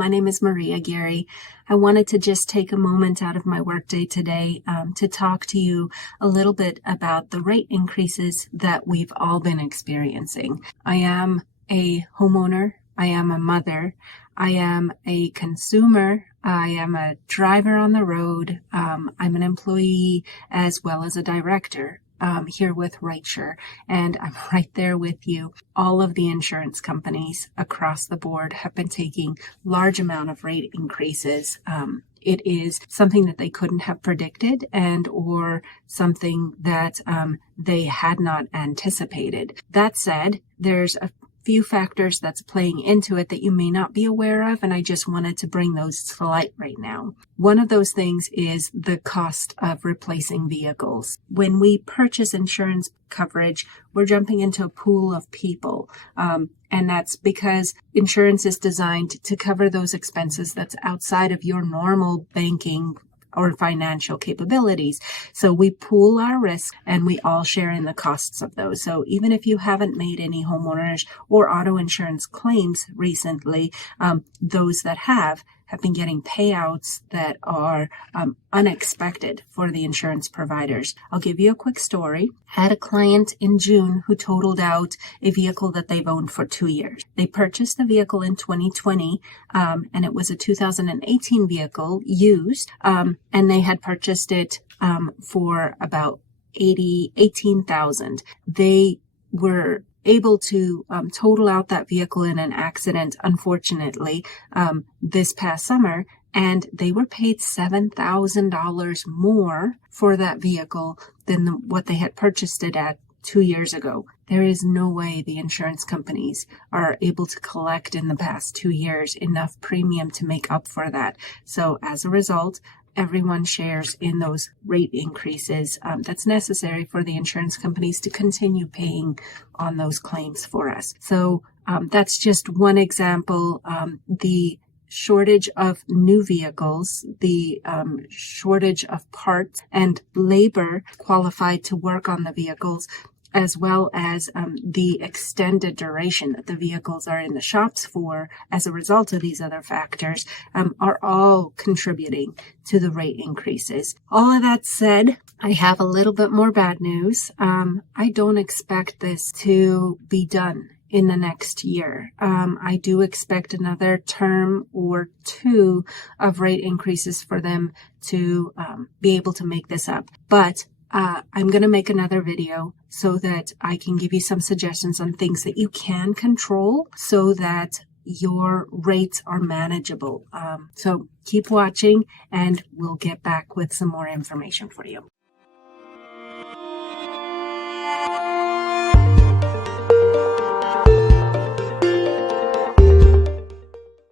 My name is Maria Geary. I wanted to just take a moment out of my workday today to talk to you a little bit about the rate increases that we've all been experiencing. I am a homeowner. I am a mother. I am a consumer. I am a driver on the road. I'm an employee as well as a director. Here with RIGHTSURE, and I'm right there with you. All of the insurance companies across the board have been taking large amount of rate increases. It is something that they couldn't have predicted or something that they had not anticipated. That said, there's a few factors that's playing into it that you may not be aware of, and I just wanted to bring those to light right now. One of those things is the cost of replacing vehicles. When we purchase insurance coverage, we're jumping into a pool of people, and that's because insurance is designed to cover those expenses that's outside of your normal banking or financial capabilities. So we pool our risk and we all share in the costs of those. So even if you haven't made any homeowners or auto insurance claims recently, those that have been getting payouts that are unexpected for the insurance providers. I'll give you a quick story. I had a client in June who totaled out a vehicle that they've owned for 2 years. They purchased the vehicle in 2020, and it was a 2018 vehicle used, and they had purchased it for about $18,000. They were able to total out that vehicle in an accident, unfortunately, this past summer, and they were paid $7,000 more for that vehicle than what they had purchased it at 2 years ago. There is no way the insurance companies are able to collect in the past 2 years enough premium to make up for that. So as a result, everyone shares in those rate increases that's necessary for the insurance companies to continue paying on those claims for us. So that's just one example. The shortage of new vehicles, the shortage of parts and labor qualified to work on the vehicles, as well as the extended duration that the vehicles are in the shops for as a result of these other factors, are all contributing to the rate increases. All of that said, I have a little bit more bad news. I don't expect this to be done in the next year. I do expect another term or two of rate increases for them to be able to make this up. But I'm going to make another video so that I can give you some suggestions on things that you can control so that your rates are manageable. So keep watching and we'll get back with some more information for you.